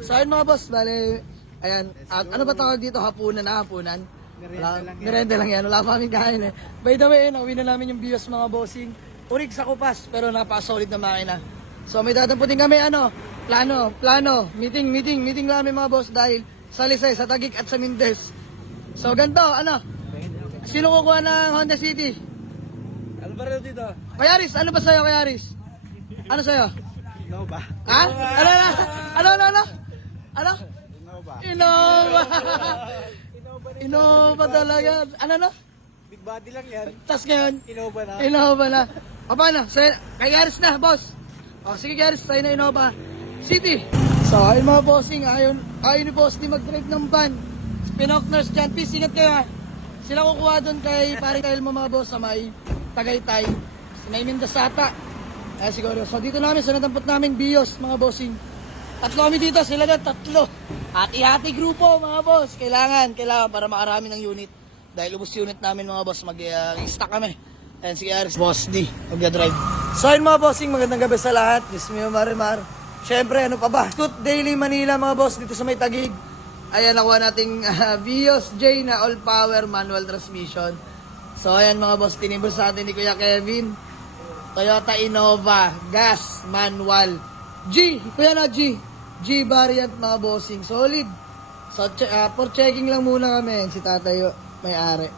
So ayun mga boss, bale, ayan, ano ba tawag dito? Hapunan na, hapunan. Merenda lang yan, wala pa kaming kain eh. By the way, nauwi na namin yung bios mga bossing. Urig sa kupas, pero napaka-solid na makina. So may dadamputin kami, plano, meeting namin mga boss dahil sa Lisay, sa Taguig at sa Mindes. So ganito, sino kukuha ng Honda City? Ano ba rin dito? Kayaris, ano ba sa'yo, Kayaris? Ano sa'yo? Innova. Ha? Ano? Innova. Innova talaga. Ano? Big body lang yan. Tas ngayon, Innova na. Innova na. O paano? Kay Yaris na, boss. O sige Yaris, sa'yo na Innova City. So ayun mga bossing, ayun ni boss di mag-drive ng van. Pinokners dyan, please ingat kayo ha. Sila kukuha doon kay paring kail mo mga boss sa may Tagaytay. Sa may Mindasata. Siguro. So dito namin, sa natampot namin Bios mga bossing. Tatlo kami dito, sila na tatlo. Hati-hati grupo mga boss. Kailangan para makarami ng unit. Dahil ubos unit namin mga boss, mag-stock kami. Ayan si Aris, Boss D, mag-drive. So yun mga bossing, magandang gabi sa lahat. Bismillah Marimar. Siyempre, ano pa ba? Scoot Daily Manila mga boss, dito sa may Taguig. Ayan, nakuha nating Vios J na all-power manual transmission. So ayan mga boss, tinibos sa atin ni Kuya Kevin. Toyota Innova, gas, manual. Kuya na G variant mga bossing, solid. So for checking lang muna kami, si tatay may-ari.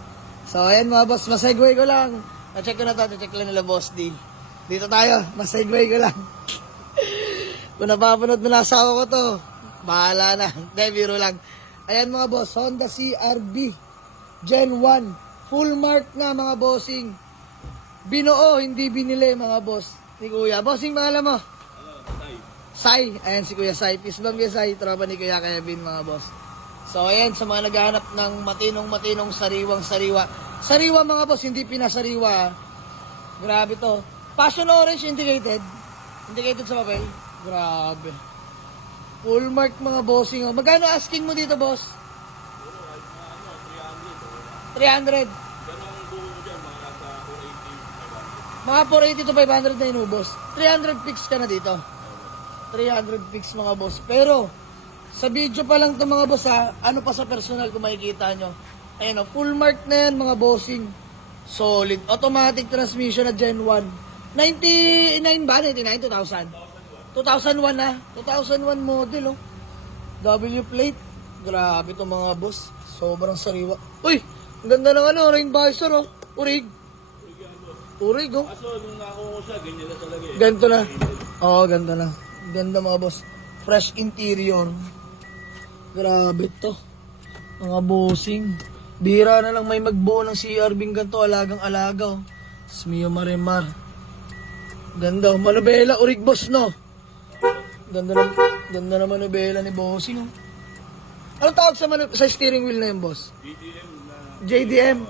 So ayan mga boss, masegway ko lang. Na-check ko na to, check lang nila Boss D. Dito tayo, masegway ko lang. Kung napapanood mo na asawa ko to, bahala na. Hindi, biro lang. Ayan mga boss, Honda CR-V Gen 1. Full mark na mga bossing. Binuo, hindi binili mga boss. Ni Kuya. Bossing, pangalan mo? Sai. Ayan si Kuya Sai. Peace bomb kay Sai. Tropa ni Kuya Kevin mga boss. So ayan, sa mga naghahanap ng matinong sariwang-sariwa. Sariwa mga boss, hindi pinasariwa. Grabe to. Passion orange indicated. Indicated sa papel. Grabe. Full mark mga bossing. Magkano asking mo dito, boss? 300. Mga 480 to 500 na inubos. 300 fix ka na dito. 300 fix mga boss. Pero, sa video pa lang to mga boss ha, ano pa sa personal kung makikita nyo. Ayan o, full mark na yan mga bossing. Solid. Automatic transmission na Gen 1. 99 ba? 99? 2000? 2001 na. 2001 model oh. W plate. Grabe to mga boss. Sobrang sariwa. Uy! Ang ganda ng rain visor oh. Urig oh. Kaso nung nakuha ko siya, ganyan na talaga eh. Ganito na. Oo, ganda na. Ganda mga boss. Fresh interior. Grabe to. Mga bossing. Bihira na lang may magbuo ng CR-Bing ganito. Alagang-alaga oh. Smio Marimar. Ganda oh. Manubela, urig boss no. Ganda na manubela ni bossing oh. Anong tawag sa steering wheel na yun boss? JDM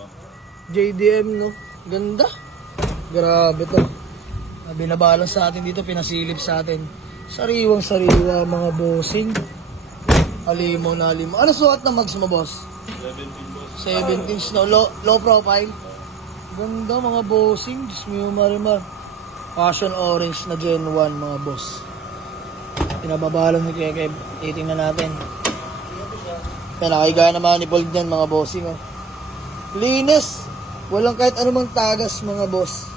no. Ganda. Grabe to. Binabalance sa atin dito, pinasilip sa atin. Sariwang-sariwa mga bossing. Alimaw na alimaw. Ano suot na mags mo, boss? 17 no. Low profile. Ganda mga bossing. Diyos mo Marimar. Passion orange na Gen 1 mga boss. Pinababalang ni Keke. Titingnan natin. Pinakaiga naman ni Bold yan mga bossing. Oh. Linis. Walang kahit anumang tagas mga boss.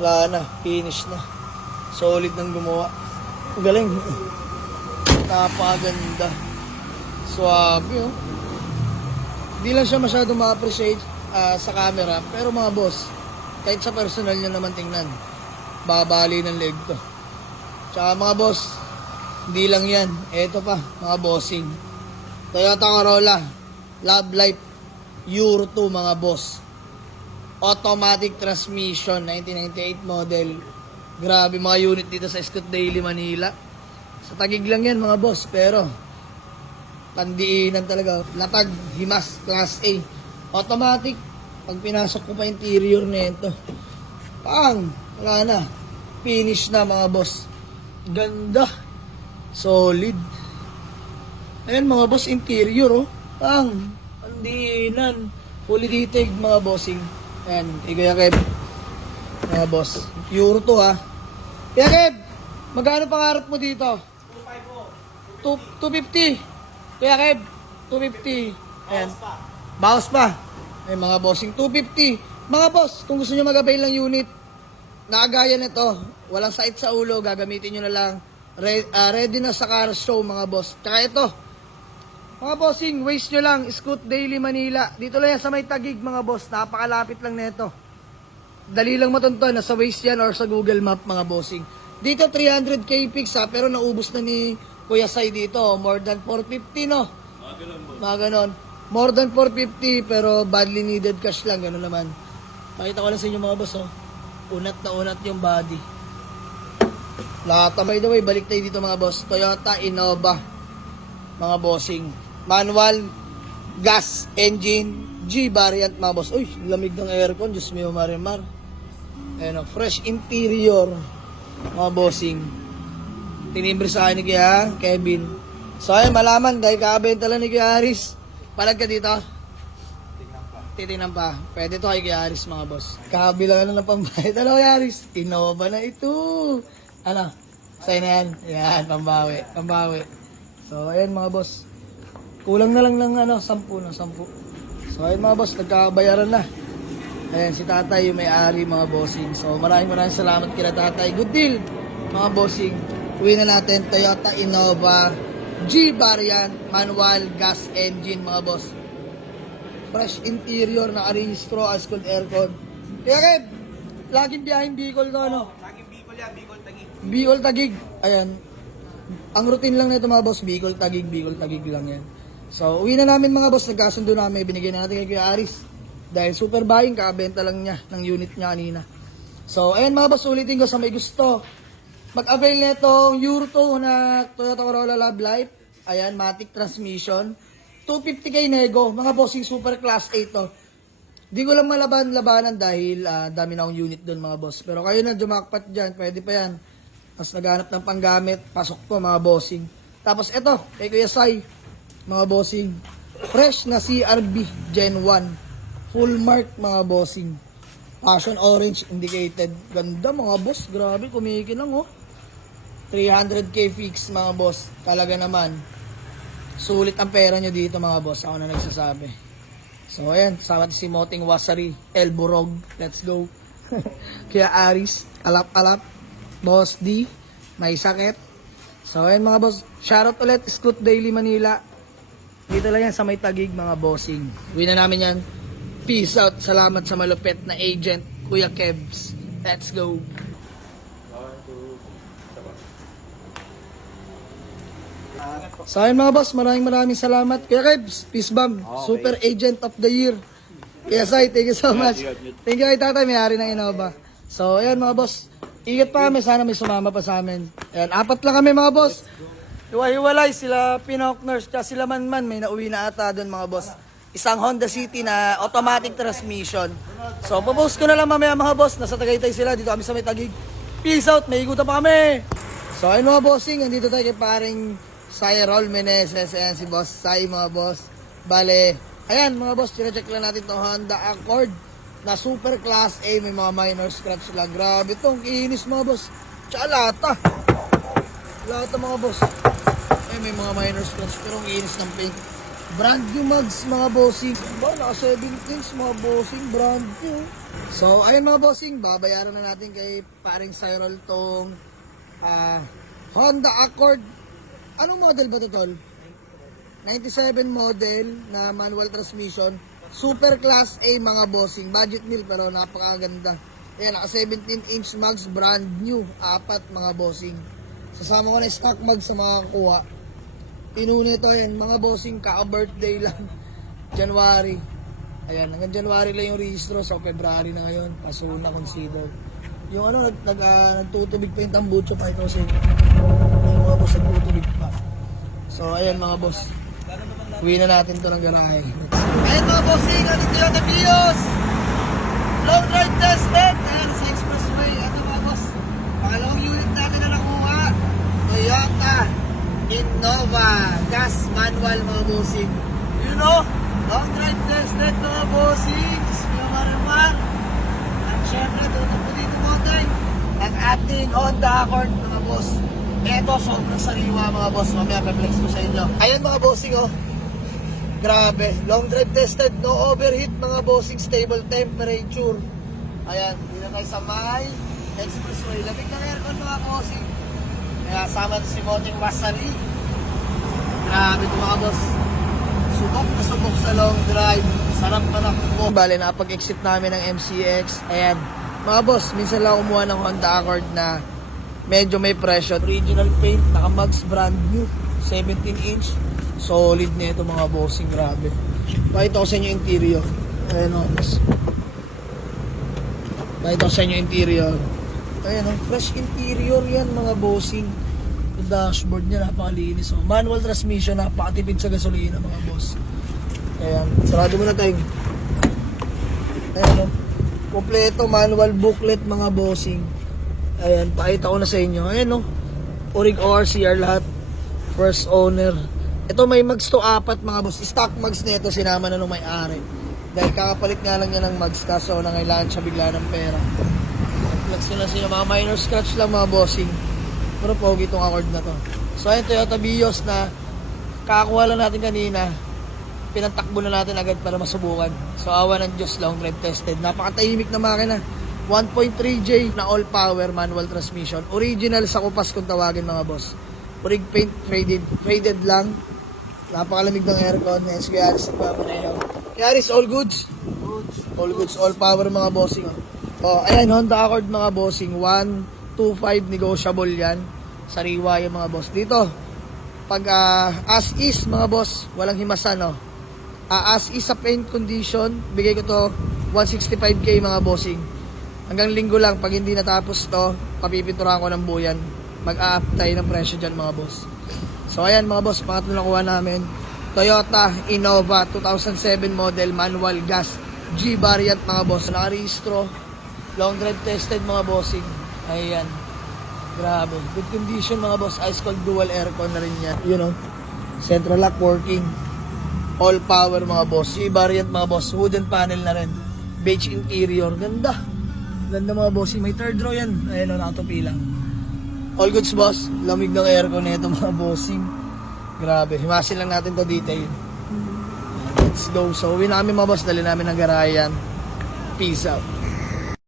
Wala na, finish na. Solid nang gumawa. Galing. Napakaganda. Swabe oh. Hindi lang siya masyadong ma-appreciate sa camera. Pero mga boss, kahit sa personal nyo naman tingnan, babali ng leg to. Tsaka mga boss, hindi lang yan. Eto pa, mga bossing. Toyota Corolla, Love Life, Euro 2 mga boss. Automatic transmission, 1998 model. Grabe mga unit dito sa Scoot Daily Manila. Sa Taguig lang yan mga boss, pero pandiinan talaga. Latag, Himas, Class A. Automatic. Pag pinasok ko pa interior na ito, wala na. Finish na mga boss. Ganda. Solid. Ayan mga boss, interior oh. Pandiinan. Fully detailed mga bossing. Ayan, Kuya Kev. Mga boss. Euro to ha. Kuya Kev, magkano pangarap mo dito? 2.5 po. 2.5 250. Kuya Kev, 250. Ayan. Bawas pa. Ay, mga bossing, 250. Mga boss, kung gusto nyo mag-avail ng unit, nakagaya nito, walang sakit sa ulo, gagamitin nyo na lang. Ready na sa car show, mga boss. Tsaka ito, mga bossing, waste nyo lang, Scoot Daily Manila. Dito lang yan sa may Tagig, mga boss. Napakalapit lang nito. Dali lang matunton, nasa Waze yan or sa Google Map, mga bossing. Dito 300k fix ha, pero naubos na ni Kuya Sai dito. More than 450, no? Mga ganon. More than 450, pero badly needed cash lang, gano'n naman. Pakita ko lang sa inyo, mga boss, oh. Unat na unat yung body. Lahat, by the way, balik tayo dito, mga boss. Toyota Innova, mga bossing. Manual, gas, engine, G variant, mga boss. Uy, lamig ng aircon, Diyos mio, marimar. Ayan, fresh interior, mga bossing. Tinimbre sa akin ni Kuya Kevin. So, ayun, malaman, dahil kakabenta lang ni Kuya Aris. Palag ka dito? Titingnan pa. Pwede to kay Kuya Aris, mga boss. Kabila na ng pambayad. Ano, Kuya Aris? Innova na ito. Ano? Sa'yo na yan. Yan, pambawi. Pambawi. So, ayun, mga boss. Kulang na lang ng 10 na 10. So, ayun, mga boss, nagkakabayaran na. Ayan, si Tatay yung may-ari, mga bossing. So, maraming salamat kila Tatay. Good deal, mga bossing. Uwi na natin, Toyota Innova, G variant, manual, gas engine, mga boss. Fresh interior, naka-registro, as-cooled aircon. Kaya Kev, laging biyahing Bicol to, ano? Laging Bicol yan, Bicol Tagig. Bicol Tagig. Ayan. Ang routine lang nito, mga boss, Bicol Tagig lang yan. So, uwi na namin, mga boss, nagkasundo namin, binigyan na natin kay Kuya Aris. Dahil super buying, kakabenta lang niya ng unit niya kanina. So, ayan, mga boss, ulitin ko sa may gusto. Mag-avail na itong Euro 2 na Toyota Corolla Love Life. Ayan, matic transmission. 250k nego. Mga bossing super class 8 to. Di ko lang malaban-labanan dahil dami na akong unit doon, mga boss. Pero kayo na jumakpat dyan, pwede pa yan. Tapos naghanap ng panggamit, pasok po, mga bossing. Tapos ito, kay Kuya Sai, mga bossing. Fresh na CRB Gen 1. Full mark, mga bossing. Passion orange indicated. Ganda, mga boss. Grabe, kumikilang, oh. 300k fix, mga boss. Talaga naman. Sulit ang pera nyo dito, mga boss. Ako na nagsasabi. So, ayan. Sama si Moting Wasari. Elborog. Let's go. Kaya Aris. Alap-alap. Boss D. May sakit. So, ayan, mga boss. Shoutout ulit. Scoot Daily Manila. Dito lang yan sa may Tagig, mga bossing. Uwi na namin yan. Peace out. Salamat sa malupit na agent, Kuya Kebs. Let's go. So ayun, mga boss, maraming salamat. Kuya Kebs, peace bomb. Okay. Super agent of the year. Kuya Sai, thank you so much. Thank you kay Tatay, may-ari ng Innova. So ayan, mga boss. Ingat pa kami, sana may sumama pa sa amin. Ayan, 4 lang kami, mga boss. Hiwa-hiwalay sila Pinokners, tsaka sila Manman, may nauwi na ata doon, mga boss. Isang Honda City na automatic transmission. So, popost ko na lang mamaya, mga boss. Nasa Tagaytay sila, dito kami sa may Tagig. Peace out, may igutan pa kami. So, ayun, mga bossing, andito tayo kay paring Sai Raul Meneses. Ayan, si Boss Sai, mga boss. Bale, ayan, mga boss, check lang natin itong Honda Accord na super class A. May mga minor scratch lang. Grabe itong kinis, mga boss. Tsaka lata. Lata, mga boss. Ay, may mga minor scratch, pero ang kinis ng paint. Brand new mugs, mga bossing. Ba, naka 17s, mga bossing, brand new. So, ayun, mga bossing, babayaran na natin kay paring Cyril tong Honda Accord. Anong model ba ito, tol? 97 model na manual transmission. Super class A, mga bossing. Budget meal, pero napakaganda. Ayan, naka 17-inch mugs, brand new. 4, mga bossing. Sasama ko na stock mugs sa mga kuha. Inuna ito, yan, mga bossing, kaka-birthday lang. January. Ayan, hanggang January lang yung registro. So, February na ngayon. Paso na consider. Yung nagtutubig pa yung tambucho pa ito. Yung mga boss, nagtutubig pa. So, ayan, mga boss. Uwi na natin ito ng garahe. Ayan, mga bossing, ano ito yung Vios? Long ride tested. Ayan, sa expressway. Ano, mga boss? Pangalawang unit natin na nakuha. Toyota Innova, gas manual, mga bossing. You know, long drive tested, mga bossing. Diyos ko marimar. At syempre, tutok po dito mo tayo ang ating Honda Accord, mga boss. Eto, sobrang sariwa mga boss. Mamaya pe-flex ko sa inyo. Ayan mga bossing oh. Grabe. Long drive tested. No overheat mga bossing. Stable temperature. Ayan. Hindi na tayo sa may expressway. Lamig ng aircon mga bossing. Kaya sama si Moting Masari. Grabe ito mga boss. Subok na subok sa long drive. Sarap manakbo. Bale, napag-exit namin ng MCX. Ayan. Mga boss, minsan lang kumuha ng Honda Accord na medyo may presyo. Original paint, naka-mags, brand new. 17-inch. Solid na ito mga bossing. Grabe. Pakita ko sa inyo interior. Ayan o. Pakita ko sa inyo interior. Ayan o. Fresh interior yan mga bossing. Yung dashboard niya napakalinis. Oh. Manual transmission, napakatipid sa gasolina mga boss. Ayan. Sarado mo na tayo. Ayan o. Kompleto manual booklet mga bossing. Ayan. Pakita ko na sa inyo. Ayan o. Orig ORCR lahat. First owner. Ito may mags to 4 mga boss. Stock mags na ito sinama na nung may-ari. Dahil kakapalit nga lang niya ng mags kaso nangailangan siya bigla ng pera. Flex na siya. Mga minor scratch lang mga bossing. Pero pogi itong Accord na to. So ayun, Toyota Vios na kakakuha lang natin kanina. Pinatakbo na natin agad para masubukan. So awa ng Diyos, long drive tested. Napakatahimik na makina. 1.3J na all power manual transmission. Original sa kupas kung tawagin mga boss. Rig paint traded lang. Napakalamig ng aircon. Yes, kaya Aris nagpapaneho. Kaya Aris, all goods? All goods, all power mga bossing. Oh, ayan, Honda Accord mga bossing. 125 negotiable yan. Sariwa yung mga boss. Dito, pag as is mga boss, walang himasan, no? As is sa paint condition, bigay ko to 165k mga bossing. Hanggang linggo lang, pag hindi natapos to, papipinturahan ko ng buyan. Mag-a-up tayo ng presyo dyan mga boss. So ayan mga boss, pangatlo na kuha namin. Toyota Innova 2007 model, manual gas, G variant mga boss. Nakarehistro, long drive tested mga bossing. Ayan. Grabe. Good condition mga boss. Ice cold dual aircon na rin yan. You know, central lock working. All power mga boss. G variant mga boss. Wooden panel na rin. Beige interior. Ganda. Ganda mga bossing. May third row yan. Ayan o, nakatupi lang. All goods boss. Lamig ng aircon nito mga bossing. Grabe. Himasin lang natin to detail. Let's go. So uwi namin mga boss. Dali namin ng garayan. Peace out.